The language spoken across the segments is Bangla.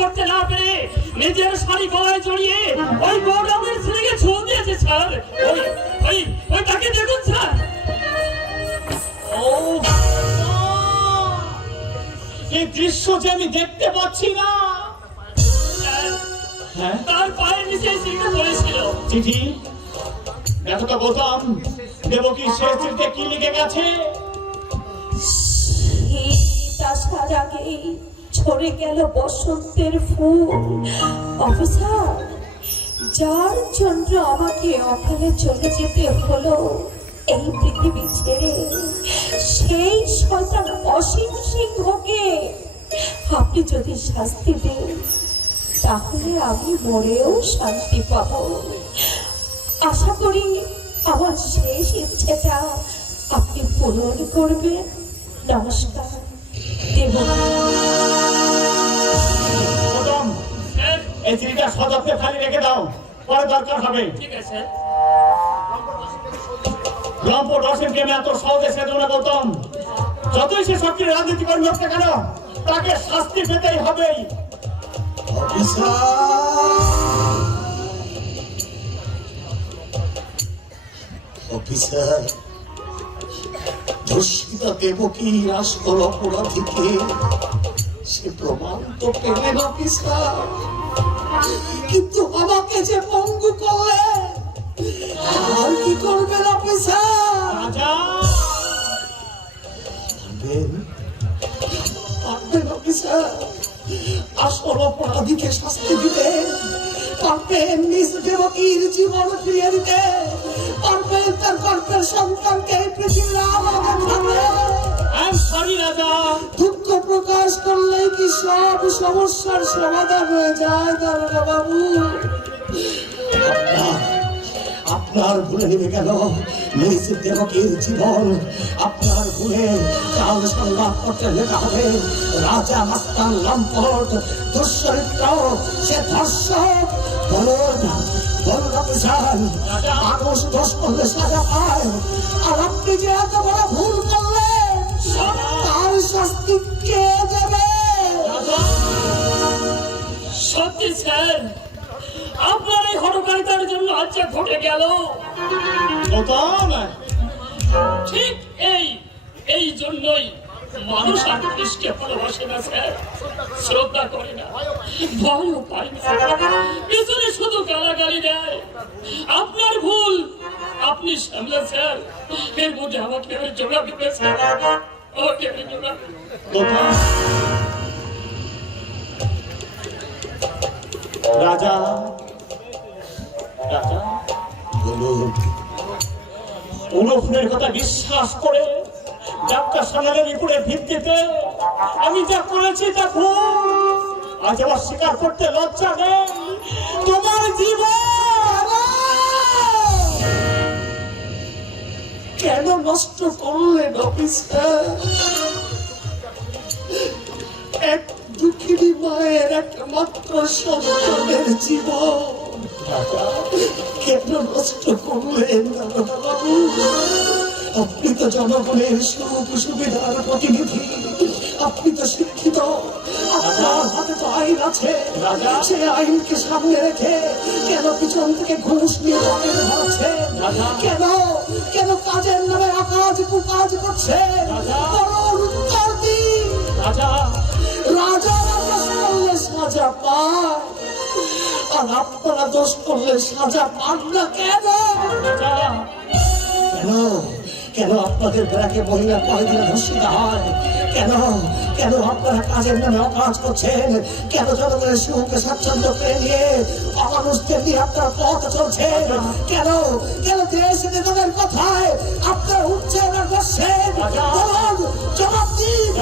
করতে না পেরে নিজের শাড়ি গলায় জড়িয়ে ওই গোডাউনের ছেলেকে ছুঁ দিয়েছে স্যার। ওই তাকে দেখুন স্যার। এই দৃশ্য যে আমি দেখতে পাচ্ছি না। তার পায়ের নিচে চিঠি পড়েছিল। চিঠি দেখো তো গৌতম, দেবকী শেষ চিঠিতে কি লিখে গেছে? ছড়ে গেল বসন্তের ফুল। অফিসার, যার জন্য আমাকে অকালে চলে যেতে হলো এই পৃথিবী ছেড়ে, সেই শয়তান অসীম সিংহকে আপনি যদি শাস্তি দেন তাহলে আমি মরেও শান্তি পাব। আশা করি আমার শেষ ইচ্ছেটা আপনি পূরণ করবেন। নমস্কার। এই চিঠিটা সযত্নে খালি রেখে দাও, পরে দরকার হবে। ঠিক আছে। রংপুর রসেন গেমে এত সহজে সে দেবো না গৌতম। যতই সে সক্রিয় রাজনীতি কর্মী হোক না কেন, তাকে শাস্তি পেতেই হবে। অফিসার, ধর্ষিতা দেবকীর আসল অপরাধীকে সে প্রমাণ তো পেলেন অফিসার, কিন্তু আমাকে যে পঙ্গু করলে আর কি করবেন অফিসার? পারবেন অফিসার? আসল অপরাধীকে শাস্তি দিতে পারবেন? নিজ দেবকীর জীবন ফিরিয়ে দিতে পারবেন? তার গর্ভের সন্তানকে পৃথিবীর আলো দেখাবে? দুঃখ প্রকাশ করলে কি সব সমস্যার সমাধান হয়ে যায় দারোগা বাবু? আপনার ভুলে নেমে গেল নিজ দেবকীর জীবন। আপনার ভুলে কাল সংবাদপত্রে লেখা হবে রাজা মাস্তান লম্পট দুশ্চরিত্র, সে ধর্ষক। বলুন অফিসার, মানুষ দোষ করলে সাজা পায়, আর আপনি যে এত বড় ভুল করলেন তার শাস্তি কে দেবে? সত্যি স্যার, আপনার এই হটকারিতার জন্য আজকে ঘটে গেল। ঠিক এই জন্যই মানুষ আর পুলিশকে ভালোবাসে না স্যার, শ্রদ্ধা করে না, ভয়ও পায় না, পিছনে শুধু গালাগালি দেয়। আপনার ভুল আপনি সামলে স্যার, এর মধ্যে আমাকে জবাব দিতে স্যার। রাজা অনুফের কথা বিশ্বাস করে ডাক্তার সানারের রিপোর্টের ভিত্তিতে আমি যা করেছি তা ভুল। আজ আমার স্বীকার করতে লজ্জা নেই। তোমার জীবন কেন নষ্ট করলেন অফিসার? এক দুঃখিনী মায়ের একমাত্র সন্তানের জীবন কেন নষ্ট করলেন বাবু? আপনি তো জনগণের সুখ সুবিধার প্রতিনিধি, আপনি তো শিক্ষিত, আপনার হাতে তো আইন আছে। সেই আইনকে সামনে রেখে কেন পিছন থেকে ঘুষ নিয়ে ধরছে? কেন কেন কাজের নামে অকাজ কুকাজ করছে? উত্তর দিন। রাজারা দোষ করলে সাজা পায়, আর আপনারা দোষ করলে সাজা পান না কেন? কেন কেন আপনাদের ব্যারাকে মহিলা কয়েকদিন ধর্ষিত হয়? কেন কেন আপনারা কাজের নামে অকাজ করছেন? কেন জনগণের সুখে স্বাচ্ছন্দ্য পেয়ে নিয়ে অমানুষদের নিয়ে আপনার পথ চলছেন? কেন কেন দেশ নেতাদের কথায় আপনারা উঠছেন আর বসছেন? জবাব দিন।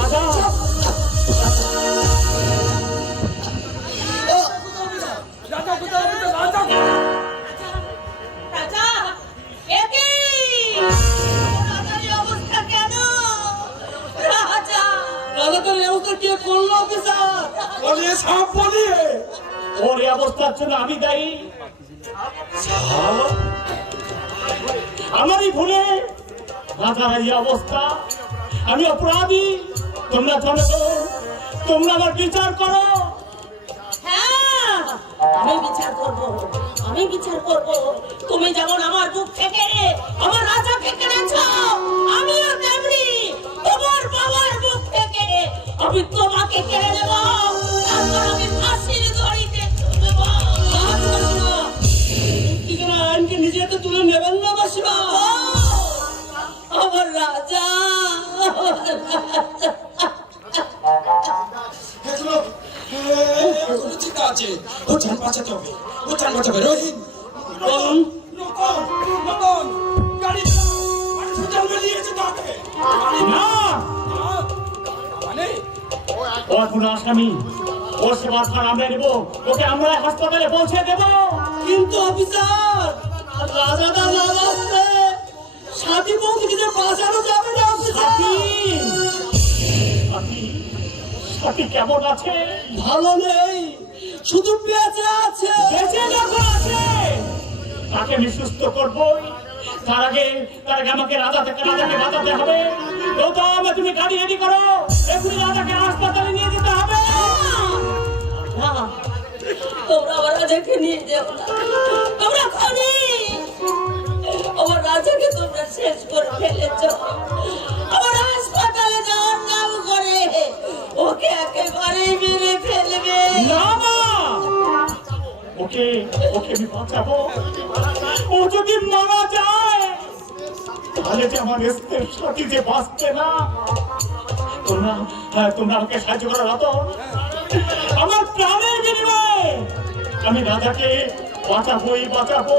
কে করলো অফিসার? বলিয়ে সাপ বলিয়ে ওর এই অবস্থার জন্য আমি দায়ী। আমারই ভুলে রাজার এই অবস্থা, আমি অপরাধী। তোমরা জনগণ, তোমরা আমার বিচার করো। হ্যাঁ, আমি বিচার করব, আমি বিচার করব। তুমি যেমন আমার বুক থেকে আমার রাজাকে কেড়েছো, আমিও তেমনি তোমার বাবার বুক থেকে আমি তোমাকে কেড়ে নেব। তারপর আমি ফাঁসির দড়িতে ঝুলব। কি করে আইনকে নিজে হাতে তুলে নেবেন না মাসিমা? আমার রাজা, এখনো চিন্তা আছে। ও জান বাঁচাতে হবে, ও জান বাঁচাবে। রহিম, রতন, রতন, রতন, গাড়ি চালাও, হাসপাতালে নিয়ে যেতে হবে। না, মানে ও এখন আসামি, ওর সেবা ছাড়া আমরা নেবো, ওকে আমরা হাসপাতালে পৌঁছে দেবো। কিন্তু অফিসার, রাজাটা না বাঁচতে সাথী বন্ধুকে যে বাঁচানো যাবে না অফিসার। সাথী, সাথী, সাথী কেমন আছে? ভালো নেই, শুধু বেঁচে আছে। বেঁচে যখন আছে তাকে আমি সুস্থ করবোই। তার আগে আমাকে রাজাকে বাঁচাতে হবে। গৌতম, তুমি গাড়ি রেডি করো, এখনই রাজাকে হাসপাতালে নিয়ে যেতে হবে। না, তোমরা আমার রাজাকে নিয়ে যেও না। তোমরা খনি আমার রাজাকে তোমরা শেষ করে ফেলেছ। আমার হাসপাতালে যাওয়ার নাম করে ওকে একেবারেই মেরে ফেলবে। না মা, ওকে ওকে আমি বাঁচাবো। ও যদি মারা যায় তাহলে যে আমার স্ত্রীর সাথী যে বাঁচবে না। তোমরা আমাকে সাহায্য করো রতন। আমার প্রাণের বিনিময়ে আমি রাজাকে বাঁচাবোই বাঁচাবো।